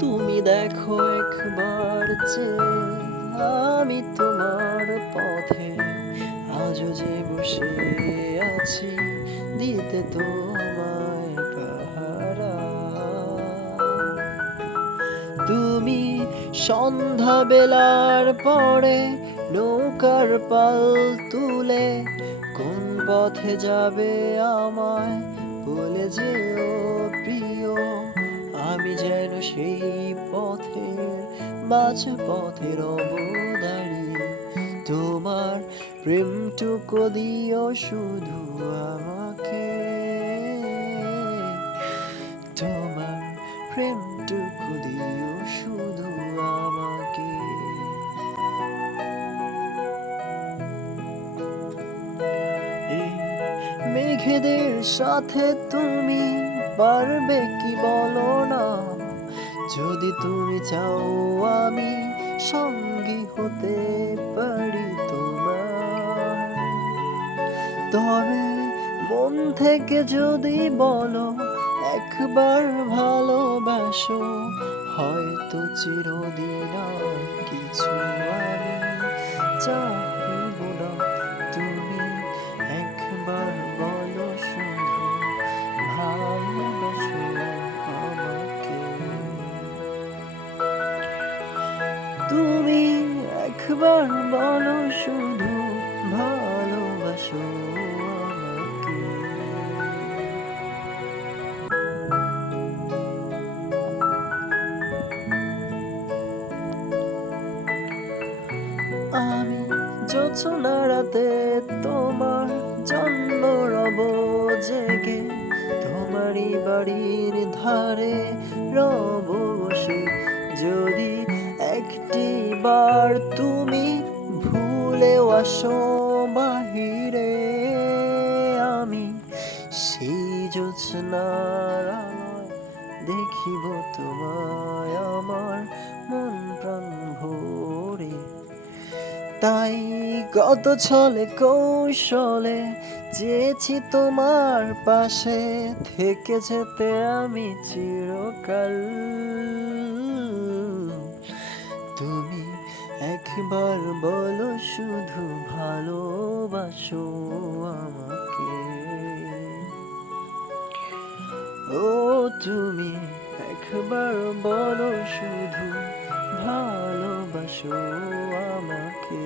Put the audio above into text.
তুমি দেখো একবার যে আমি তোমার পথে আজও যে বসে আছি দিতে তোমায় পাহারা। তুমি সন্ধ্যা বেলার পরে নৌকার পাল তুলে কোন পথে যাবে আমায় বলে যেও প্রিয়। আমি যেন সেই পথের মাঝ পথে রব দাঁড়িয়ে, তোমার প্রেমটুকু দিও শুধু আমাকে, তোমার প্রেমটুকু দিও শুধু আমাকে। এই মেঘেদের সাথে তুমি পারবে কি বলো না, যদি তুমি চাও আমি সঙ্গী হতে পারি তোমার। তবে মন থেকে যদি বলো একবার ভালোবাসো, হয়তো চিরদিন আর কিছু আমি চাইব না। তুমি একবার বলো শুধু ভালোবাসো আমাকে। তুমি একবার বলো শুধু ভালোবাসো আমাকে। আমি জোছনা রাতে তোমার জন্য রব জেগে, তোমারই বাড়ির ধারে রব বসে। যদি একটি বার তুমি ভুলেও আসো বাহিরে, আমি সেই জোছনার আলোয় দেখিব তোমায় আমার মন প্রাণ ভরে। তাই কত ছলে কৌশলে চেয়েছি তোমার পাশে থেকে যেতে আমি চিরকাল। তুমি একবার বলো শুধু ভালোবাসো আমাকে। ও তুমি একবার বলো শুধু ভালোবাসো আমাকে।